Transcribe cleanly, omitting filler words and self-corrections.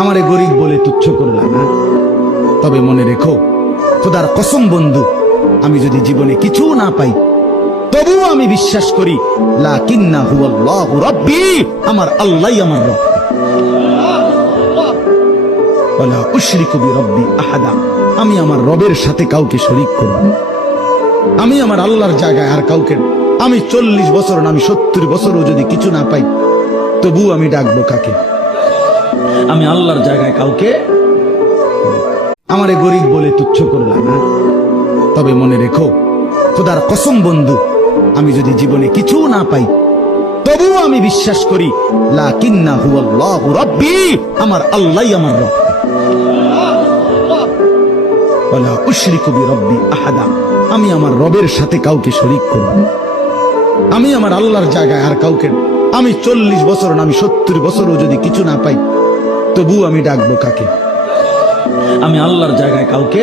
আমারে গরিব বলে তুচ্ছ করলা না, তবে মনে রেখো খোদার কসম বন্ধু, আমি যদি জীবনে কিছু না পাই তবুও আমি বিশ্বাস করি লাকিন্না হুয়াল্লাহু রাব্বি, আমার আল্লাহই আমার রব। ওয়ালা উশরিকু বিরাব্বি আহাদা, আমি আমার রবের সাথে কাউকে শরীক করব না। আমি আমার আল্লাহর জায়গায় আর কাউকে, আমি 40 বছর না আমি 70 বছরও যদি কিছু না পাই তবু আমি ডাকবো কাকে? আমি আল্লাহর জায়গায় কাউকে। আমারে গরিব বলে তুচ্ছ করলা না, তবে মনে রেখো খোদার কসম বন্ধু, আমি যদি জীবনে কিছু না পাই তবুও আমি বিশ্বাস করি লাকিন্না হুয়াল্লাহু রাব্বি, আমার আল্লাহই আমার রব। ওয়ালা উশরিকু বিরাব্বি আহাদা, আমি আমার রবের সাথে কাউকে শরীক করব না। আমি আমার আল্লাহর জায়গায় আর কাউকে, আমি 40 বছর না আমি 70 বছরও যদি কিছু না পাই তবু আমি ডাকবো কাকে? আমি আল্লাহর জায়গায় কাউকে